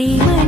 Prima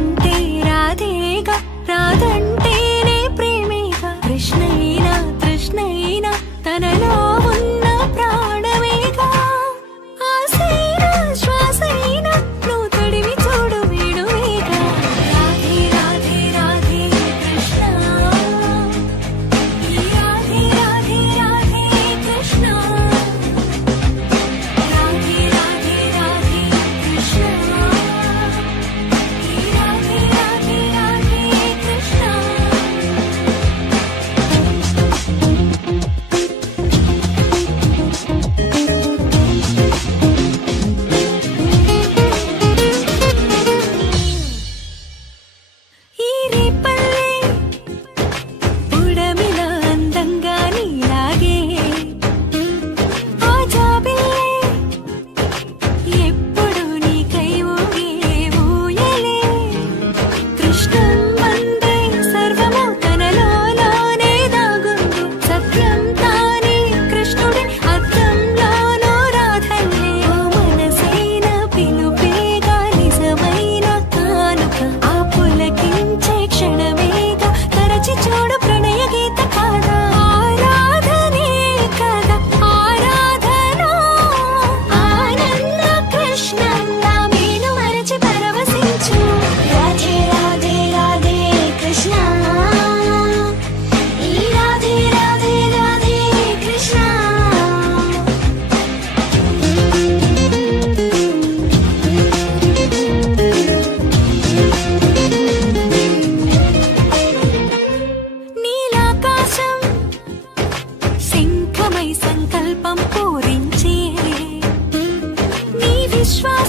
schwarz.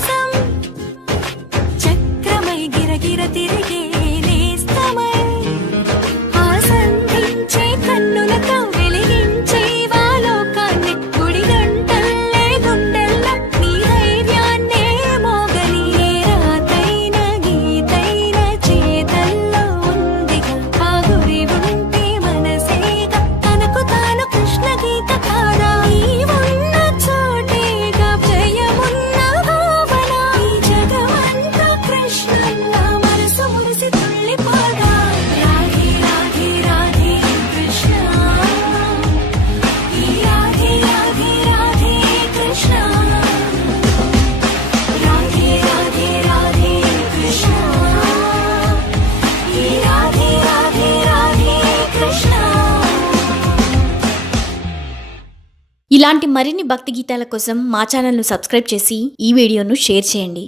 ఇలాంటి మరిన్ని భక్తి గీతాల కోసం మా ఛానల్ను సబ్స్క్రైబ్ చేసి ఈ వీడియోను షేర్ చేయండి.